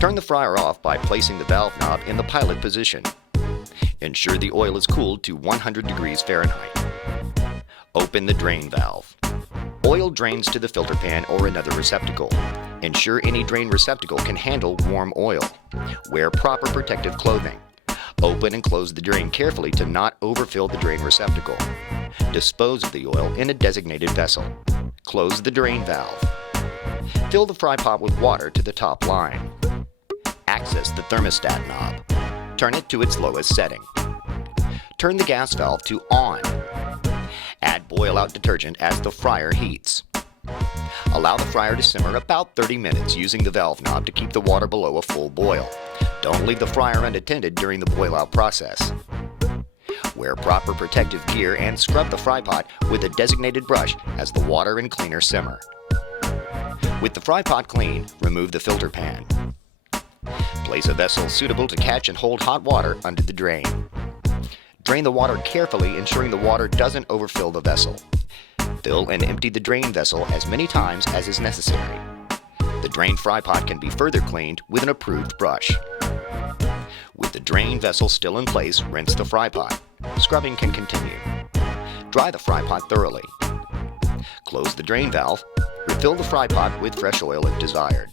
Turn the fryer off by placing the valve knob in the pilot position. Ensure the oil is cooled to 100 degrees Fahrenheit. Open the drain valve. Oil drains to the filter pan or another receptacle. Ensure any drain receptacle can handle warm oil. Wear proper protective clothing. Open and close the drain carefully to not overfill the drain receptacle. Dispose of the oil in a designated vessel. Close the drain valve. Fill the fry pot with water to the top line. Access the thermostat knob. Turn it to its lowest setting. Turn the gas valve to on. Add boil-out detergent as the fryer heats. Allow the fryer to simmer about 30 minutes using the valve knob to keep the water below a full boil. Don't leave the fryer unattended during the boil-out process. Wear proper protective gear and scrub the fry pot with a designated brush as the water and cleaner simmer. With the fry pot clean, remove the filter pan. Place a vessel suitable to catch and hold hot water under the drain. Drain the water carefully, ensuring the water doesn't overfill the vessel. Fill and empty the drain vessel as many times as is necessary. The drained fry pot can be further cleaned with an approved brush. With the drain vessel still in place, rinse the fry pot. Scrubbing can continue. Dry the fry pot thoroughly. Close the drain valve. Refill the fry pot with fresh oil if desired.